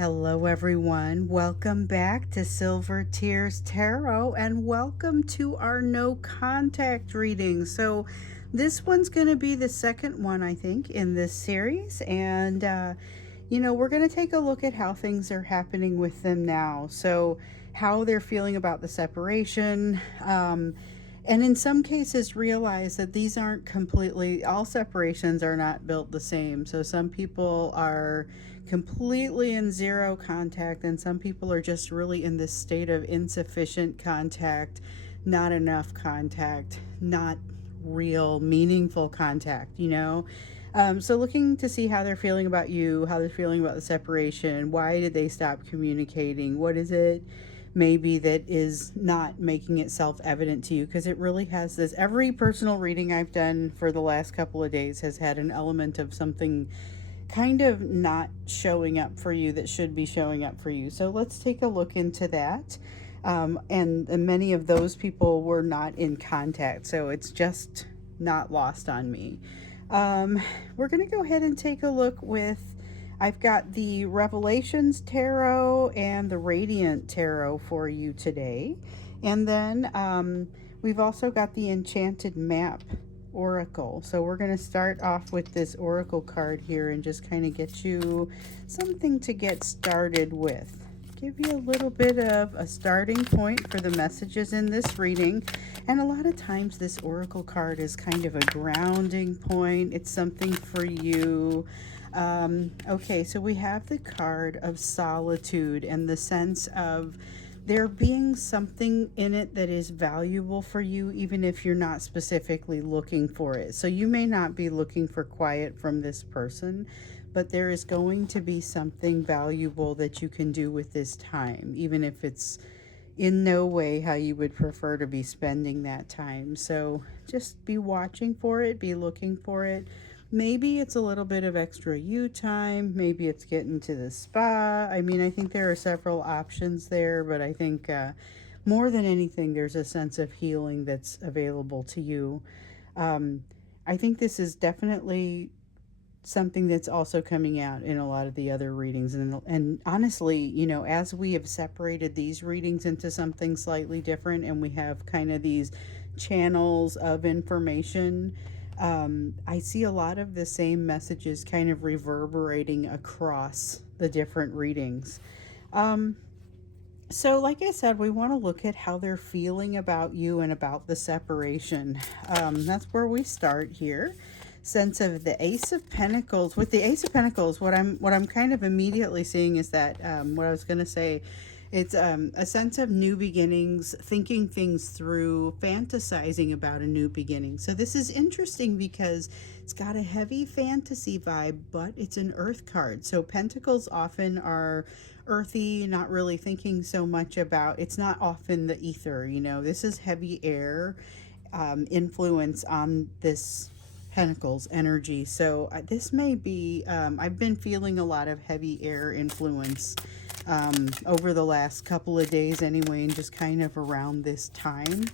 Hello, everyone. Welcome back to Silver Tears Tarot, and welcome to our no contact reading. So, this one's going to be the second one, I think, in this series. And, we're going to take a look at how things are happening with them now. So, how they're feeling about the separation. And in some cases, realize that these aren't completely, all separations are not built the same. So, some people are completely in zero contact, and some people are just really in this state of insufficient contact, not enough contact, not real meaningful contact. So looking to see how they're feeling about you, how they're feeling about the separation. Why did they stop communicating? What is it maybe that is not making itself evident to you? Because it really has this. Every personal reading I've done for the last couple of days has had an element of something kind of not showing up for you that should be showing up for you. So let's take a look into that. And many of those people were not in contact, so it's just not lost on me. We're going to go ahead and take a look with, I've got the Revelations Tarot and the Radiant Tarot for you today. And then we've also got the Enchanted Map Oracle. So we're going to start off with this Oracle card here and just kind of get you something to get started with. Give you a little bit of a starting point for the messages in this reading. And a lot of times this Oracle card is kind of a grounding point. It's something for you. Okay, so we have the card of solitude and the sense of there being something in it that is valuable for you, even if you're not specifically looking for it. So you may not be looking for quiet from this person, but there is going to be something valuable that you can do with this time, even if it's in no way how you would prefer to be spending that time. So just be watching for it, be looking for it. Maybe it's a little bit of extra you time. Maybe it's getting to the spa. I mean, I think there are several options there, but I think more than anything, there's a sense of healing that's available to you. I think this is definitely something that's also coming out in a lot of the other readings. And honestly, as we have separated these readings into something slightly different and we have kind of these channels of information, I see a lot of the same messages kind of reverberating across the different readings. So like I said, we want to look at how they're feeling about you and about the separation. That's where we start here. Sense of the Ace of Pentacles. With the Ace of Pentacles, what I'm kind of immediately seeing is that what I was going to say, it's a sense of new beginnings, thinking things through, fantasizing about a new beginning. So this is interesting because it's got a heavy fantasy vibe, but it's an earth card. So pentacles often are earthy, not really thinking so much about, it's not often the ether, this is heavy air influence on this Pentacles energy. So this may be, I've been feeling a lot of heavy air influence over the last couple of days anyway, and just kind of around this time,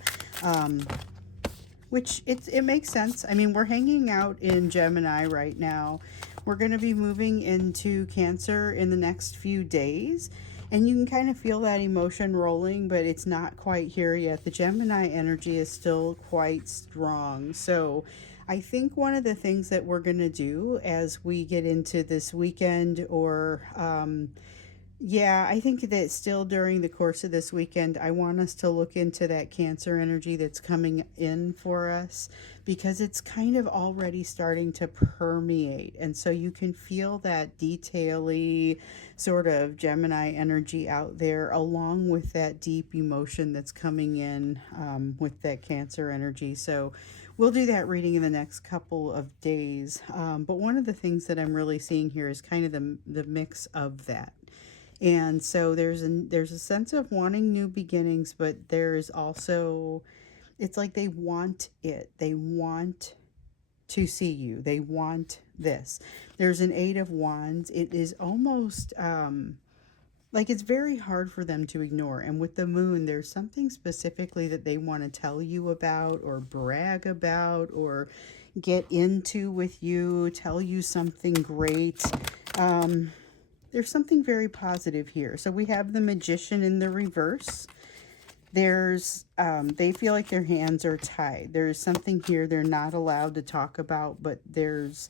which it makes sense. I mean, we're hanging out in Gemini right now. We're going to be moving into Cancer in the next few days, and you can kind of feel that emotion rolling, but it's not quite here yet. The Gemini energy is still quite strong. So I think one of the things that we're going to do as we get into this weekend, or I think that still during the course of this weekend, I want us to look into that Cancer energy that's coming in for us, because it's kind of already starting to permeate. And so you can feel that detail-y sort of Gemini energy out there, along with that deep emotion that's coming in with that Cancer energy. So we'll do that reading in the next couple of days. But one of the things that I'm really seeing here is kind of the mix of that. And so there's a sense of wanting new beginnings, but there's also, it's like they want it. They want to see you. They want this. There's an Eight of Wands. It is almost like it's very hard for them to ignore. And with the Moon, there's something specifically that they want to tell you about, or brag about, or get into with you, tell you something great. there's something very positive here. So we have the Magician in the reverse. There's they feel like their hands are tied. There's something here they're not allowed to talk about, but there's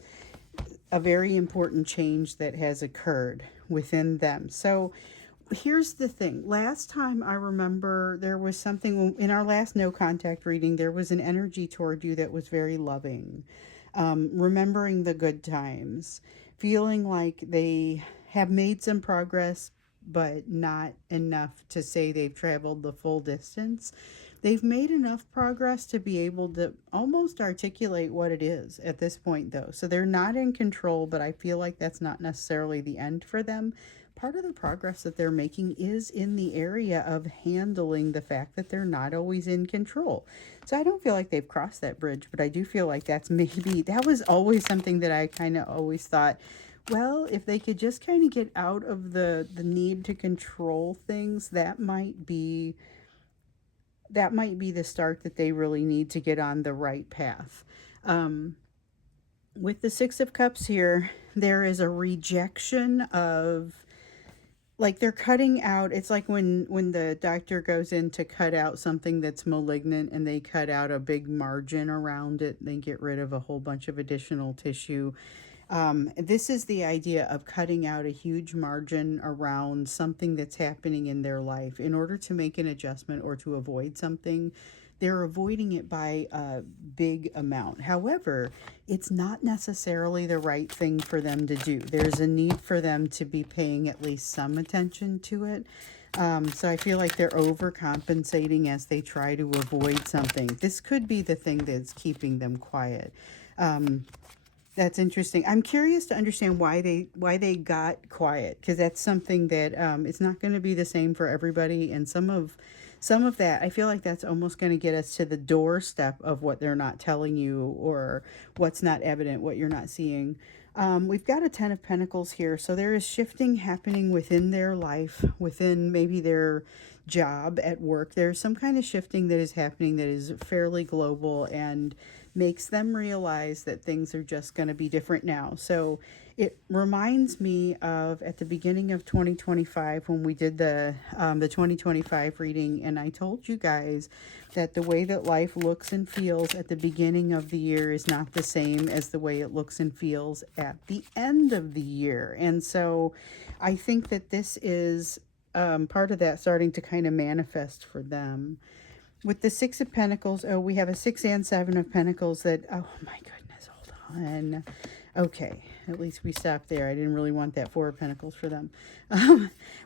a very important change that has occurred within them. So here's the thing. Last time I remember there was something in our last no contact reading, there was an energy toward you that was very loving. Remembering the good times, feeling like they have made some progress, but not enough to say they've traveled the full distance. They've made enough progress to be able to almost articulate what it is at this point, though. So they're not in control, but I feel like that's not necessarily the end for them. Part of the progress that they're making is in the area of handling the fact that they're not always in control. So I don't feel like they've crossed that bridge, but I do feel like that was always something that I kind of always thought, well, if they could just kind of get out of the need to control things, that might be the start that they really need to get on the right path. With the Six of Cups here, there is a rejection of, like, they're cutting out. It's like when the doctor goes in to cut out something that's malignant and they cut out a big margin around it. They get rid of a whole bunch of additional tissue. This is the idea of cutting out a huge margin around something that's happening in their life in order to make an adjustment or to avoid something. They're avoiding it by a big amount. However, it's not necessarily the right thing for them to do. There's a need for them to be paying at least some attention to it. So I feel like they're overcompensating as they try to avoid something. This could be the thing that's keeping them quiet. That's interesting. I'm curious to understand why they got quiet, because that's something that it's not going to be the same for everybody, and some of that I feel like that's almost going to get us to the doorstep of what they're not telling you, or what's not evident, what you're not seeing. We've got a Ten of Pentacles here, so there is shifting happening within their life, within maybe their job at work. There's some kind of shifting that is happening that is fairly global and makes them realize that things are just going to be different now. So it reminds me of at the beginning of 2025 when we did the 2025 reading, and I told you guys that the way that life looks and feels at the beginning of the year is not the same as the way it looks and feels at the end of the year. And so I think that this is part of that starting to kind of manifest for them. With the Six of Pentacles, oh, we have a 6 and 7 of Pentacles that, oh my goodness, hold on. Okay, at least we stopped there. I didn't really want that 4 of Pentacles for them.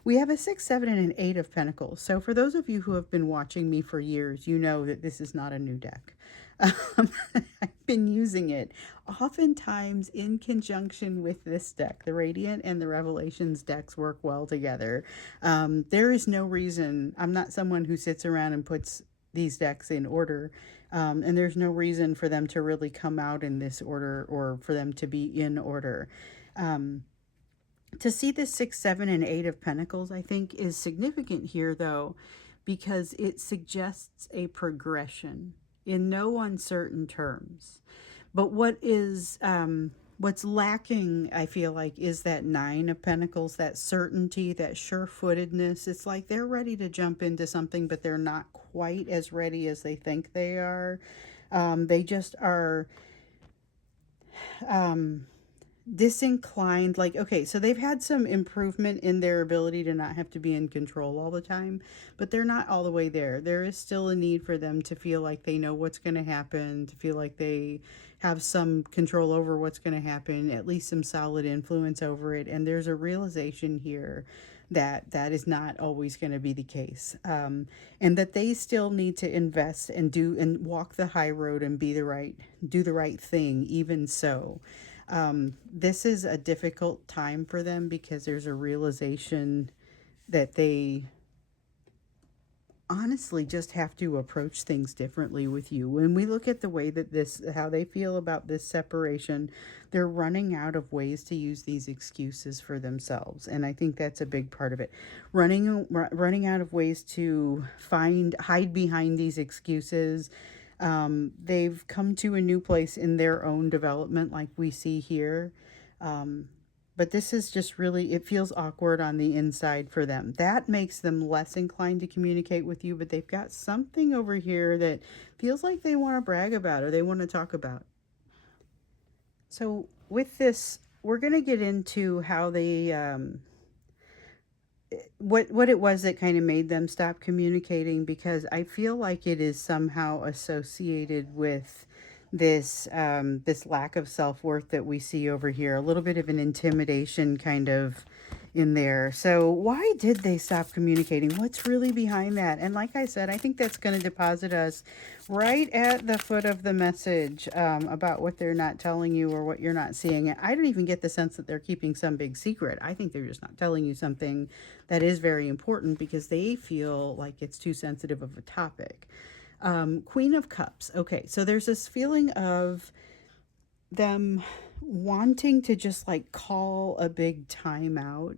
We have a 6, 7, and an 8 of Pentacles. So for those of you who have been watching me for years, you know that this is not a new deck. I've been using it oftentimes in conjunction with this deck. The Radiant and the Revelations decks work well together. There is no reason. I'm not someone who sits around and puts these decks in order, and there's no reason for them to really come out in this order or for them to be in order. To see the 6, 7, and 8 of Pentacles, I think, is significant here, though, because it suggests a progression in no uncertain terms. But what's lacking, I feel like, is that 9 of Pentacles, that certainty, that sure-footedness. It's like they're ready to jump into something, but they're not quite as ready as they think they are. They just are disinclined. Like, okay, so they've had some improvement in their ability to not have to be in control all the time, but they're not all the way there. There is still a need for them to feel like they know what's going to happen, to feel like they have some control over what's going to happen, at least some solid influence over it. And there's a realization here that that is not always going to be the case, and that they still need to invest and do and walk the high road and do the right thing. Even so, this is a difficult time for them because there's a realization that they honestly just have to approach things differently with you. When we look at the way that how they feel about this separation, they're running out of ways to use these excuses for themselves. And I think that's a big part of it. Running out of ways to hide behind these excuses. They've come to a new place in their own development, like we see here. But this is just really, it feels awkward on the inside for them. That makes them less inclined to communicate with you, but they've got something over here that feels like they want to brag about or they want to talk about. So with this, we're going to get into how they what it was that kind of made them stop communicating, because I feel like it is somehow associated with this lack of self-worth that we see over here, a little bit of an intimidation kind of in there. So why did they stop communicating? What's really behind that? And like I said, I think that's going to deposit us right at the foot of the message, about what they're not telling you or what you're not seeing. I don't even get the sense that they're keeping some big secret. I think they're just not telling you something that is very important because they feel like it's too sensitive of a topic. Queen of Cups. Okay, so there's this feeling of them wanting to just like call a big timeout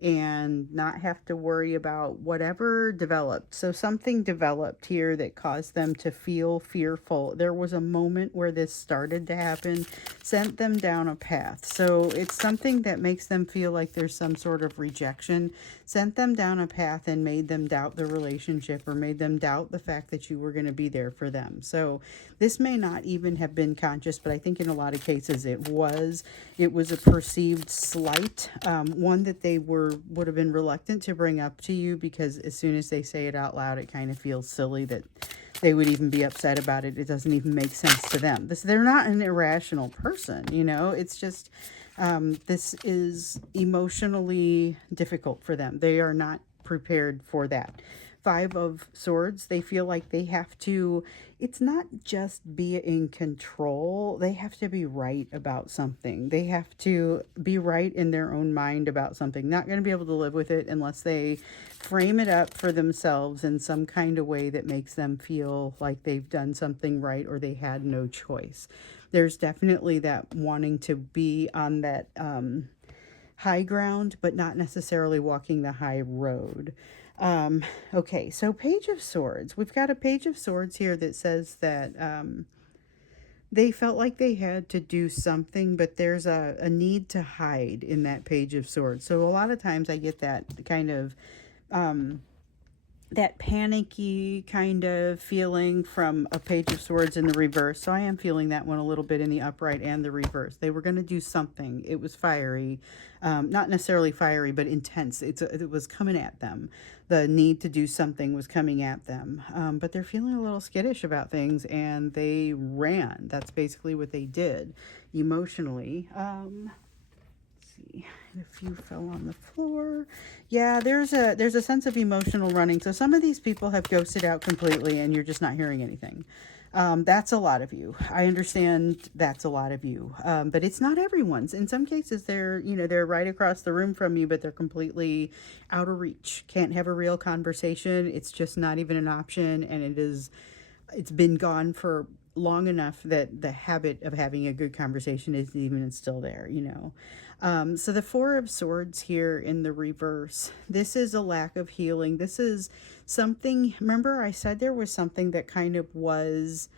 and not have to worry about whatever developed. So something developed here that caused them to feel fearful. There was a moment where this started to happen, sent them down a path. So it's something that makes them feel like there's some sort of rejection, sent them down a path and made them doubt the relationship or made them doubt the fact that you were going to be there for them. So this may not even have been conscious, but I think in a lot of cases it was. It was a perceived slight, one that they would have been reluctant to bring up to you because as soon as they say it out loud, it kind of feels silly that they would even be upset about it. It doesn't even make sense to them. They're not an irrational person, you know. It's just this is emotionally difficult for them. They are not prepared for that. Five of Swords, they feel like they have to, it's not just be in control. They have to be right about something. They have to be right in their own mind about something. Not going to be able to live with it unless they frame it up for themselves in some kind of way that makes them feel like they've done something right or they had no choice. There's definitely that wanting to be on that high ground, but not necessarily walking the high road. Okay, so Page of Swords. We've got a Page of Swords here that says that they felt like they had to do something, but there's a need to hide in that Page of Swords. So a lot of times I get that kind of that panicky kind of feeling from a Page of Swords in the reverse. So I am feeling that one a little bit in the upright and the reverse. They were going to do something. It was fiery, not necessarily fiery, but intense. It was coming at them. The need to do something was coming at them. But they're feeling a little skittish about things and they ran. That's basically what they did emotionally. See, a few fell on the floor. Yeah, there's a sense of emotional running. So some of these people have ghosted out completely and you're just not hearing anything. That's a lot of you. I understand that's a lot of you. But it's not everyone's. In some cases they're right across the room from you, but they're completely out of reach. Can't have a real conversation. It's just not even an option, and it's been gone for long enough that the habit of having a good conversation isn't even still there, you know. So the Four of Swords here in the reverse, this is a lack of healing. This is something, remember I said there was something that kind of was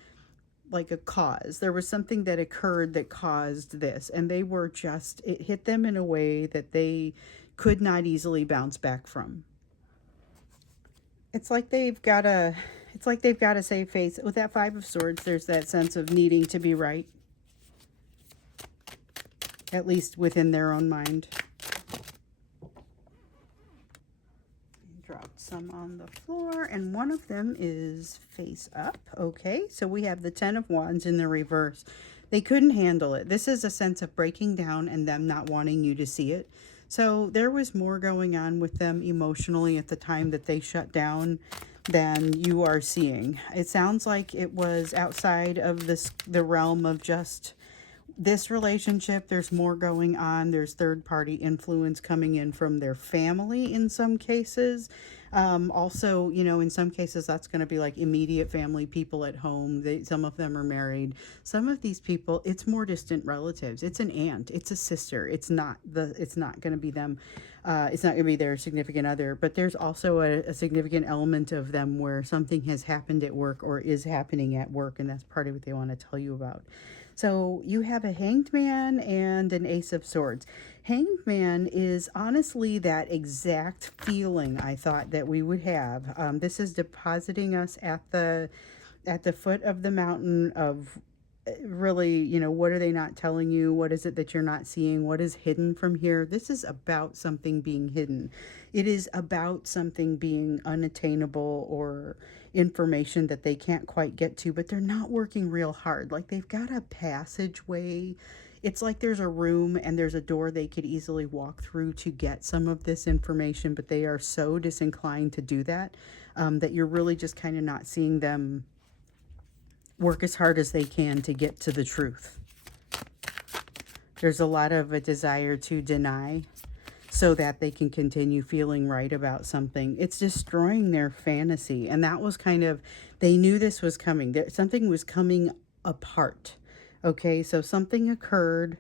like a cause. There was something that occurred that caused this, and they were just, it hit them in a way that they could not easily bounce back from. It's like they've got to save face. With that Five of Swords, there's that sense of needing to be right, at least within their own mind. Dropped some on the floor, and one of them is face up. Okay, so we have the Ten of Wands in the reverse. They couldn't handle it. This is a sense of breaking down and them not wanting you to see it. So there was more going on with them emotionally at the time that they shut down than you are seeing. It sounds like it was outside of the realm of just this relationship. There's more going on. There's third-party influence coming in from their family in some cases. Also, you know, in some cases that's going to be like immediate family, people at home. Some of them are married. Some of these people, it's more distant relatives. It's an aunt. It's a sister. It's not going to be them. It's not going to be their significant other. But there's also a significant element of them where something has happened at work or is happening at work, and that's part of what they want to tell you about. So you have a Hanged Man and an Ace of Swords. Hanged Man is honestly that exact feeling I thought that we would have. This is depositing us at the foot of the mountain of really, what are they not telling you? What is it that you're not seeing? What is hidden from here? This is about something being hidden. It is about something being unattainable or information that they can't quite get to, but they're not working real hard. Like they've got a passageway. It's like there's a room and there's a door they could easily walk through to get some of this information, but they are so disinclined to do that, that you're really just kind of not seeing them work as hard as they can to get to the truth. There's a lot of a desire to deny so that they can continue feeling right about something. It's destroying their fantasy. And that was kind of, they knew this was coming. Something was coming apart. Okay, so something occurred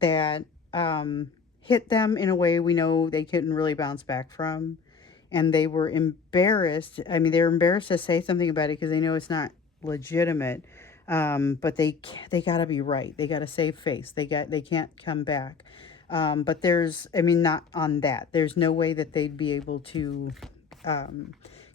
that hit them in a way we know they couldn't really bounce back from. And they were embarrassed. I mean, they were embarrassed to say something about it because they know it's not legitimate, but they got to be right. They got to save face. They can't come back. But there's, I mean, not on that. There's no way that they'd be able to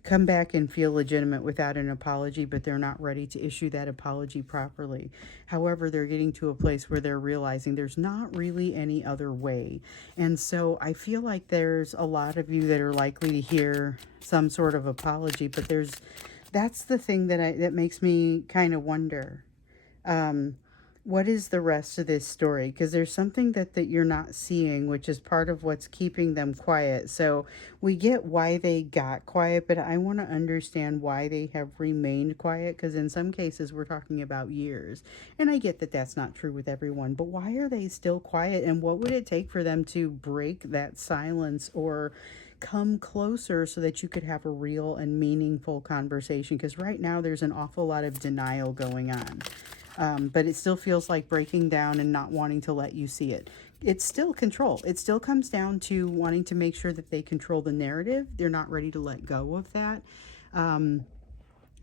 come back and feel legitimate without an apology, but they're not ready to issue that apology properly. However, they're getting to a place where they're realizing there's not really any other way. And so I feel like there's a lot of you that are likely to hear some sort of apology, but that's the thing that makes me kind of wonder. What is the rest of this story? Because there's something that you're not seeing, which is part of what's keeping them quiet. So we get why they got quiet, but I want to understand why they have remained quiet, because in some cases we're talking about years. And I get that that's not true with everyone, but why are they still quiet? And what would it take for them to break that silence or come closer so that you could have a real and meaningful conversation? Because right now there's an awful lot of denial going on. But it still feels like breaking down and not wanting to let you see it. It's still control. It still comes down to wanting to make sure that they control the narrative. They're not ready to let go of that. And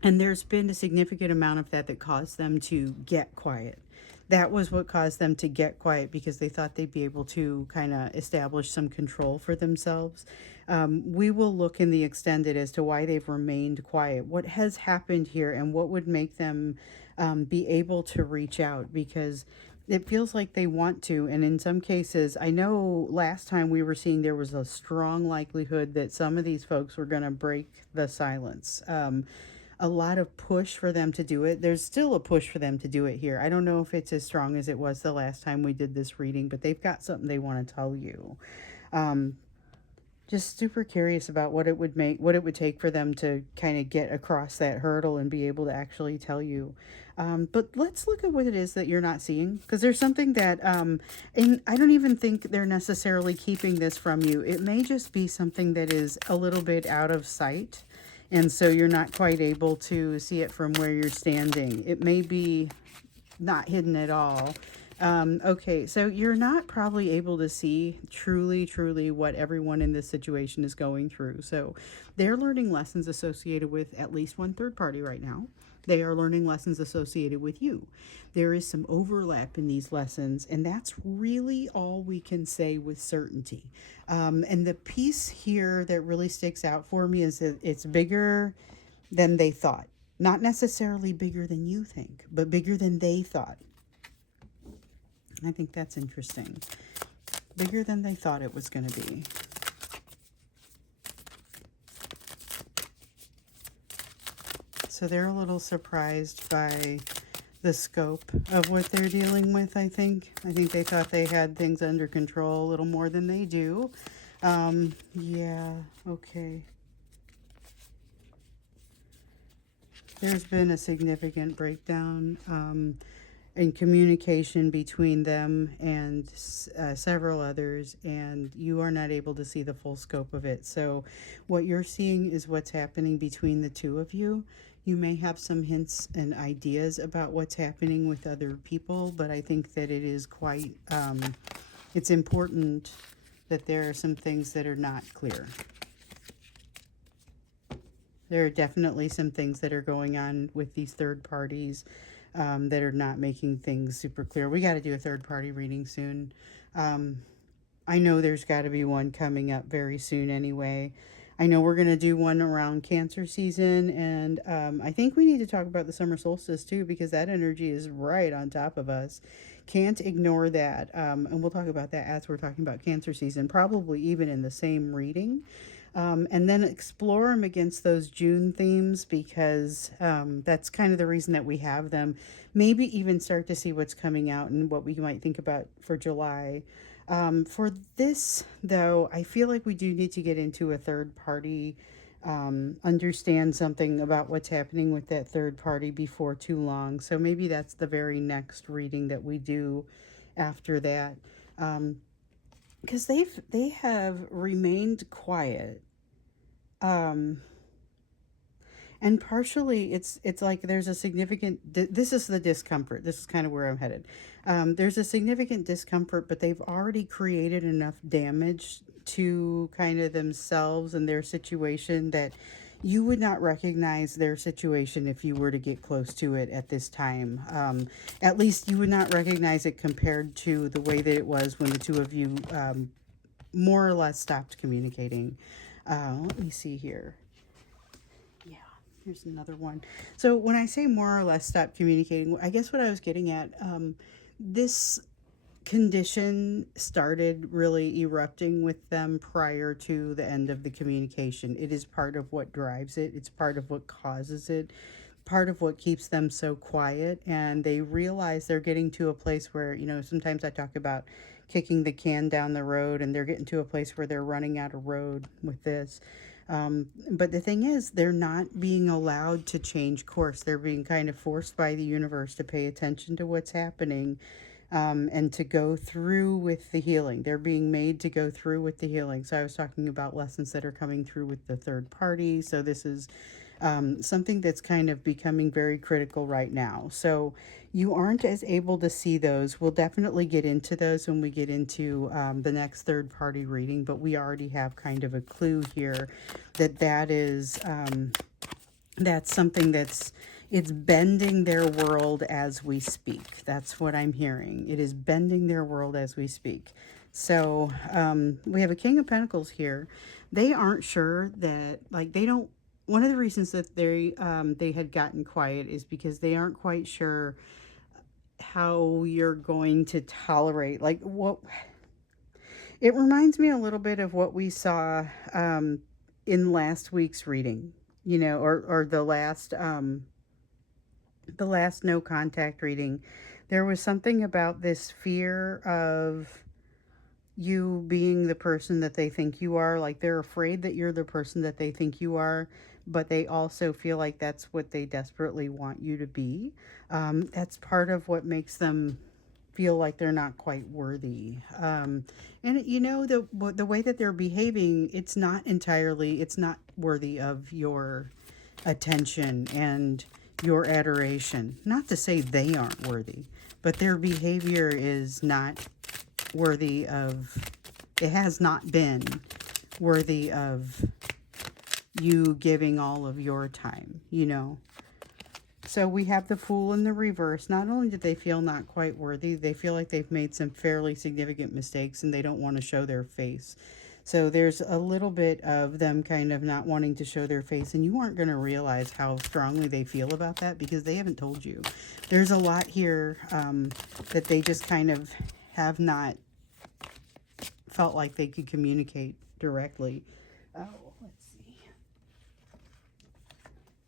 there's been a significant amount of that caused them to get quiet. That was what caused them to get quiet, because they thought they'd be able to kind of establish some control for themselves. We will look in the extended as to why they've remained quiet, what has happened here, and what would make them be able to reach out, because it feels like they want to. And in some cases, I know last time we were seeing there was a strong likelihood that some of these folks were going to break the silence. A lot of push for them to do it. There's still a push for them to do it here. I don't know if it's as strong as it was the last time we did this reading, but they've got something they want to tell you. Just super curious about what it would take for them to kind of get across that hurdle and be able to actually tell you. But let's look at what it is that you're not seeing, because there's something that, and I don't even think they're necessarily keeping this from you. It may just be something that is a little bit out of sight, and so you're not quite able to see it from where you're standing. It may be not hidden at all. Okay, so you're not probably able to see truly what everyone in this situation is going through. So they're learning lessons associated with at least one third party right now. They are learning lessons associated with you. There is some overlap in these lessons, and that's really all we can say with certainty. And the piece here that really sticks out for me is that it's bigger than they thought. Not necessarily bigger than you think, but bigger than they thought. I think that's interesting. Bigger than they thought it was going to be. So they're a little surprised by the scope of what they're dealing with, I think. I think they thought they had things under control a little more than they do. Yeah, okay. There's been a significant breakdown in communication between them and several others, and you are not able to see the full scope of it. So what you're seeing is what's happening between the two of you. You may have some hints and ideas about what's happening with other people, but I think that it is quite, it's important that there are some things that are not clear. There are definitely some things that are going on with these third parties that are not making things super clear. We got to do a third party reading soon. I know there's got to be one coming up very soon anyway. I know we're going to do one around Cancer season, and I think we need to talk about the summer solstice too, because that energy is right on top of us. Can't ignore that. And we'll talk about that as we're talking about Cancer season, probably even in the same reading. And then explore them against those June themes, because that's kind of the reason that we have them. Maybe even start to see what's coming out and what we might think about for July. For this, though, I feel like we do need to get into a third party, understand something about what's happening with that third party before too long. So maybe that's the very next reading that we do after that. Because they have remained quiet. And partially it's like there's a significant this is the discomfort. This is kind of where I'm headed. There's a significant discomfort, but they've already created enough damage to kind of themselves and their situation that you would not recognize their situation if you were to get close to it at this time. At least you would not recognize it compared to the way that it was when the two of you more or less stopped communicating. Let me see here. Yeah, here's another one. So when I say more or less stop communicating, I guess what I was getting at, this condition started really erupting with them prior to the end of the communication. It is part of what drives it. It's part of what causes it. Part of what keeps them so quiet. And they realize they're getting to a place where, sometimes I talk about kicking the can down the road, and they're getting to a place where they're running out of road with this. But the thing is, they're not being allowed to change course. They're being kind of forced by the universe to pay attention to what's happening, and to go through with the healing. They're being made to go through with the healing. So I was talking about lessons that are coming through with the third party. So this is something that's kind of becoming very critical right now. So you aren't as able to see those. We'll definitely get into those when we get into the next third party reading, but we already have kind of a clue here that is that's something it's bending their world as we speak. That's what I'm hearing. It is bending their world as we speak. So we have a King of Pentacles here. They aren't sure that, they don't, one of the reasons that they had gotten quiet is because they aren't quite sure how you're going to tolerate, what, it reminds me a little bit of what we saw in last week's reading, or the last no contact reading. There was something about this fear of you being the person that they think you are. Like, they're afraid that you're the person that they think you are, but they also feel like that's what they desperately want you to be. That's part of what makes them feel like they're not quite worthy. And the way that they're behaving, it's not worthy of your attention and your adoration. Not to say they aren't worthy, but their behavior is not worthy of, it has not been worthy of you giving all of your time, So we have the Fool in the reverse. Not only do they feel not quite worthy, they feel like they've made some fairly significant mistakes and they don't want to show their face. So there's a little bit of them kind of not wanting to show their face, and you aren't going to realize how strongly they feel about that because they haven't told you. There's a lot here that they just kind of have not felt like they could communicate directly. Oh, let's see.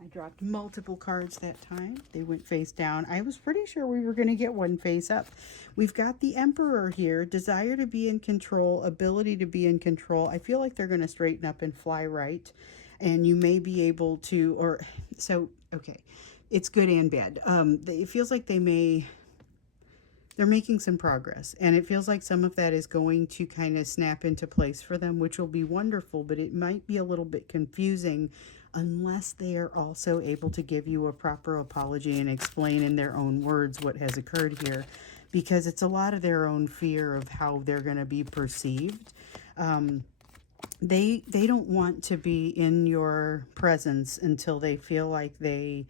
I dropped multiple cards that time. They went face down. I was pretty sure we were going to get one face up. We've got the Emperor here. Desire to be in control, ability to be in control. I feel like they're going to straighten up and fly right. And you may be able to, okay. It's good and bad. It feels like they're making some progress, and it feels like some of that is going to kind of snap into place for them, which will be wonderful, but it might be a little bit confusing unless they are also able to give you a proper apology and explain in their own words what has occurred here, because it's a lot of their own fear of how they're going to be perceived. They don't want to be in your presence until they feel like they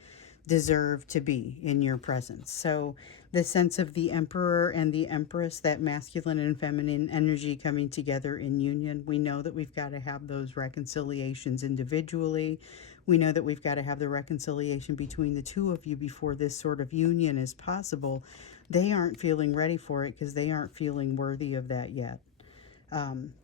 deserve to be in your presence. So the sense of the emperor and the empress, that masculine and feminine energy coming together in union, we know that we've got to have those reconciliations individually. We know that we've got to have the reconciliation between the two of you before this sort of union is possible. They aren't feeling ready for it because they aren't feeling worthy of that yet.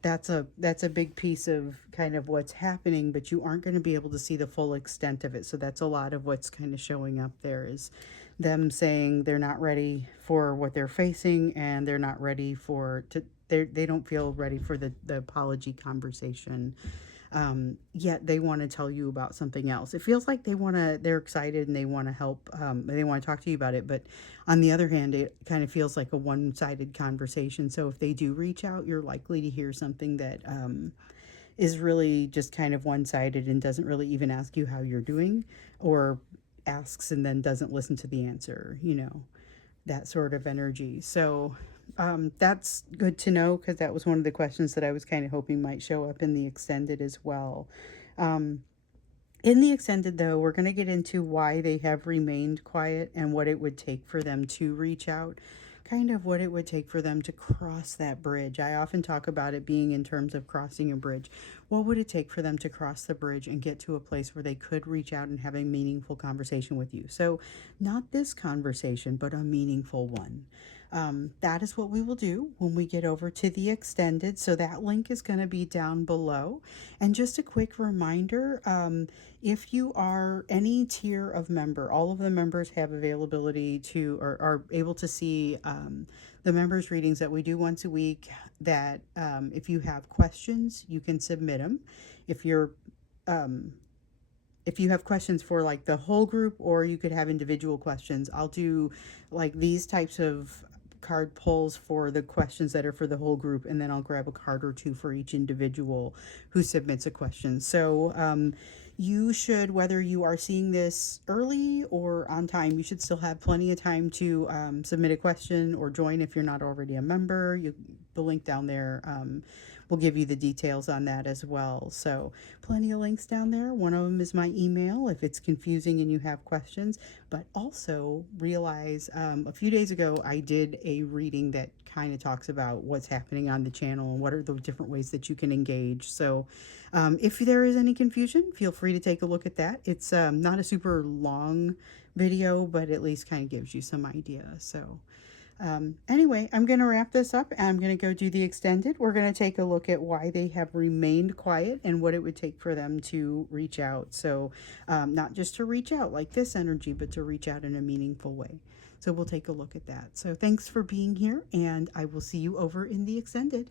That's a big piece of kind of what's happening, but you aren't going to be able to see the full extent of it. So that's a lot of what's kind of showing up there, is them saying they're not ready for what they're facing, and they're not ready for to they don't feel ready for the apology conversation. Yet they want to tell you about something else. It feels like they're excited and they want to help, they want to talk to you about it. But on the other hand, it kind of feels like a one-sided conversation. So if they do reach out, you're likely to hear something that is really just kind of one-sided and doesn't really even ask you how you're doing, or asks and then doesn't listen to the answer, that sort of energy. So that's good to know, because that was one of the questions that I was kind of hoping might show up in the extended as well. In the extended, though, we're going to get into why they have remained quiet and what it would take for them to reach out, kind of what it would take for them to cross that bridge. I often talk about it being in terms of crossing a bridge. What would it take for them to cross the bridge and get to a place where they could reach out and have a meaningful conversation with you? So not this conversation, but a meaningful one. That is what we will do when we get over to the extended. So that link is going to be down below. And just a quick reminder, if you are any tier of member, all of the members have availability to, or are able to see the members readings that we do once a week. That if you have questions, you can submit them. If you have questions for like the whole group, or you could have individual questions, I'll do like these types of card pulls for the questions that are for the whole group, and then I'll grab a card or two for each individual who submits a question. So you should, whether you are seeing this early or on time, you should still have plenty of time to submit a question or join if you're not already a member. The link down there will give you the details on that as well. So plenty of links down there. One of them is my email if it's confusing and you have questions. But also realize a few days ago I did a reading that kind of talks about what's happening on the channel and what are the different ways that you can engage. So if there is any confusion, feel free to take a look at that. It's not a super long video, but at least kind of gives you some idea. So anyway, I'm going to wrap this up, and I'm going to go do the extended. We're going to take a look at why they have remained quiet and what it would take for them to reach out. So not just to reach out like this energy, but to reach out in a meaningful way. So we'll take a look at that. So thanks for being here, and I will see you over in the extended.